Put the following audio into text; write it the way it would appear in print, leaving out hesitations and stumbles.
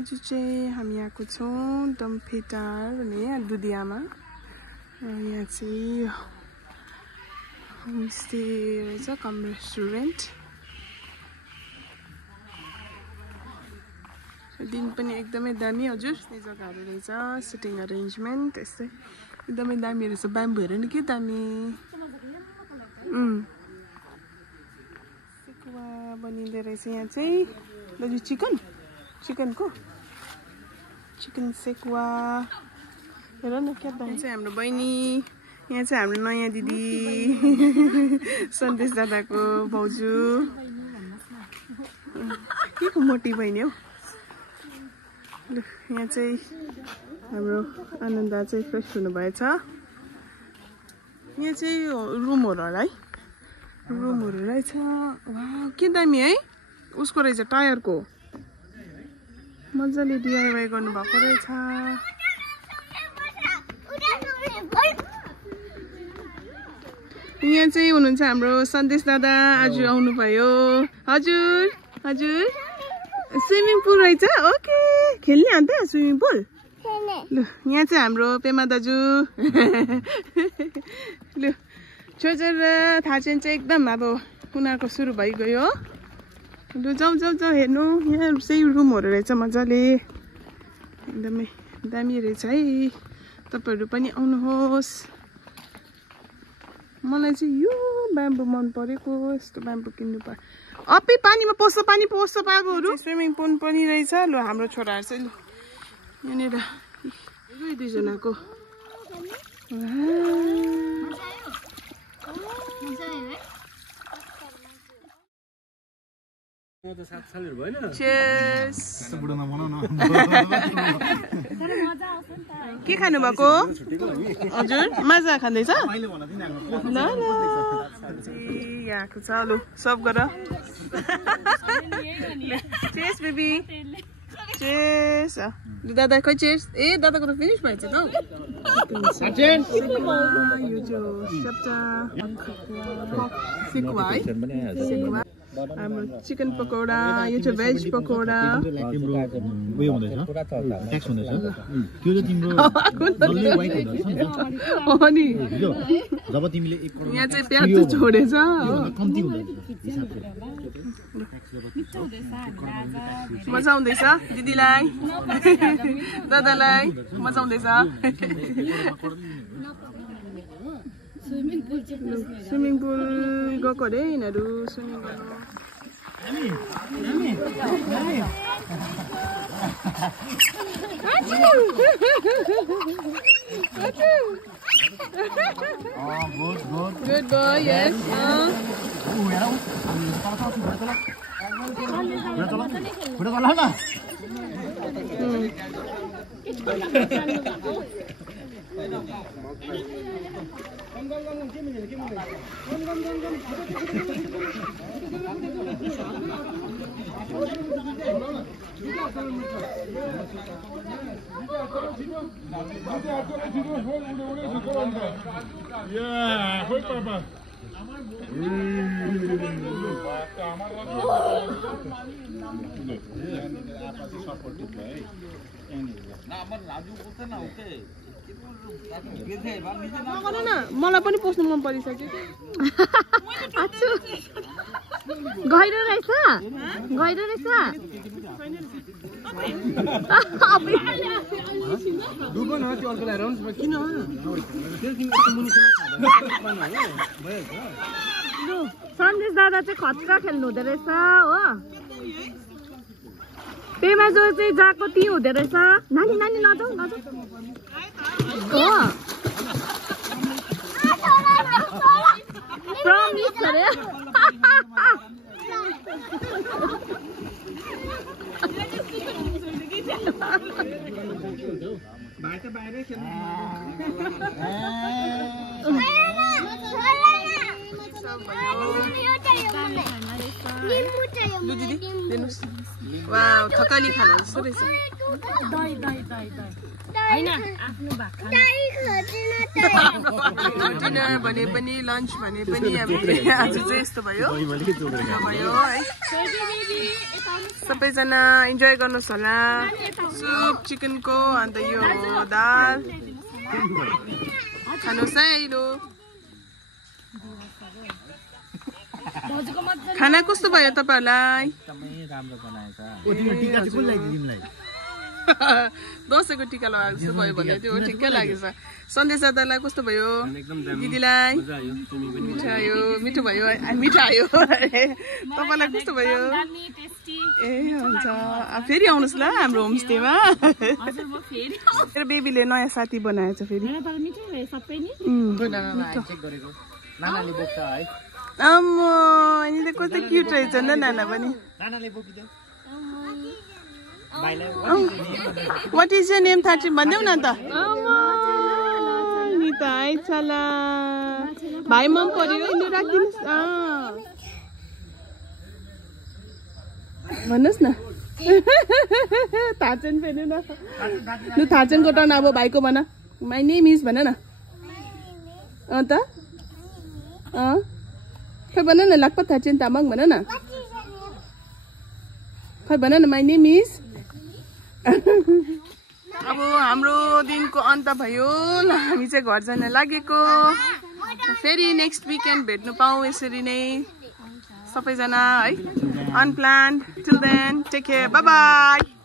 आज चाहिँ हामी आएको छौँ डम्फेटार भन्ने दुधियामा। यहाँ चाहिँ होमस्टे रहेछ, कम रेस्टुरेन्ट। दिन पनि एकदमै दामी हजुर। यस्तै जग्गाहरू रहेछ, सिटिङ अरेन्जमेन्ट यस्तै एकदमै दामी रहेछ। ब्याम्बोहरू नि के दामी। सेकुवा बनिँदो रहेछ यहाँ चाहिँ। दाजु चिकनको चिकन सेकुवा हेर न क्या दामी चाहिँ। हाम्रो बहिनी यहाँ चाहिँ हाम्रो नयाँ दिदी सन्देश दादाको भाउजू। के को मोटी बहिनी हो। यहाँ चाहिँ हाम्रो आनन्द चाहिँ फ्रेस हुनुभएछ। यहाँ चाहिँ रुमहरू होला है, रुमहरू रहेछ। वाह के दामी है। उसको रहेछ टायरको, मजाले डिआइवाई गर्नुभएको रहेछ। यहाँ चाहिँ हुनुहुन्छ हाम्रो सन्देश दादा, आज आउनुभयो। हजुर हजुर स्विमिङ पुल रहेछ। ओके खेल्ने अन्त स्विमिङ पुल। ल यहाँ चाहिँ हाम्रो पेमा दाजु। ल छोजर थाचेन चाहिँ एकदम अब उनीहरूको सुरु भइगयो। ल जाउँ हेर्नु। यहाँ चाहिँ रुमहरू रहेछ मजाले, एकदमै दामी रहेछ है। तपाईँहरू पनि आउनुहोस्। मलाई चाहिँ यो ब्याम्बो मन परेको, यस्तो ब्याम्बो किन्नु पर्यो। अपी पानीमा पस्छ, पानी पस्छ बाबुहरू। स्विमिङ पुल पनि रहेछ। ल हाम्रो छोराहरू चाहिँ ल यहाँनिर दुईजनाको। के खानु भएको हजुर? माजा खाँदैछ। ल यहाँको छ। लु सब गर। Chess baby chess. दादा खै चेस। ए दादाको त फिनिस भएछ त हौ। हाम्रो चिकन पकौडा, यो चाहिँ भेज पकौडा। उयो हुँदैछ, ट्याक्स हुँदैछ। त्यो चाहिँ तिम्रो डल्लै वाइट हुँदैछ नि त। जब तिमीले यहाँ चाहिँ प्याज छोडेछ, कम्ती हुँदैछ। मजा आउँदैछ दिदीलाई, दादालाई मजा आउँदैछ। स्विमिङ पुल गएको अरे यिनीहरू स्विमिङ गर्नु। Good boy, yes. Yeah, hold Papa. मलाई पनि पोस्नु मन परिसक्यो। गहिरो रहेछ, गहिरो रहेछ। सन्देश दादा चाहिँ खतरा खेल्नु हुँदो रहेछ हो। पेमा जो चाहिँ जाको ती हुँदो रहेछ। नानी नानी नजाऊ नजाऊ हो। प्रमिस गरे। लु दिदी दिनुस्। वाउ थकाली खाना जस्तो रहेछ। दही दही दही दही हैन आफ्नो भाग खानु। डिनर भने पनि लन्च भने पनि आज चाहिँ यस्तो भयो है। सबैजना इन्जोय गर्नुहोस् होला सुप चिकनको अन्त यो दाल खानुहोस् है लु खाना कस्तो भयो तपाईहरुलाई एकदमै राम्रो बनाएछ ओ तिम्रो टिका चाहिँ कुन लागि तिमीलाई दसैँको टिका लगाएको जस्तो भयो भने त्यो ठिक्कै लागेछ सन्देश दादालाई कस्तो भयो दिदीलाई मिठो आयो मिठो भयो मिठो आयो तपाईलाई कस्तो भयो ए हुन्छ फेरि आउनुस् ल हाम्रो होमस्टेमा मेरो बेबीले नयाँ साथी बनाएछ फेरि नानाले बोक्छ है आम्मा यिनीले कस्तो क्युट रहेछ नि नाना पनि नानाले बोकिदेऊ What is your name, Thatcher? भनिदेऊ न त निता आइछला भाइ मम पर्यो लु राखिदिनुस् भन्नुस् न थाचन फेरि न लु थाचनको टर्न अब भाइको भन माई नेम इज भन न अन्त खै भन न लाक्पा थाचन तामाङ भन न खै भन न माई नेम इज अब हाम्रो दिनको अन्त भयो हामी चाहिँ घर जान लागेको फेरि नेक्स्ट विकेन्ड भेट्नु पाऊ यसरी नै सबैजना है unplanned till then take care bye by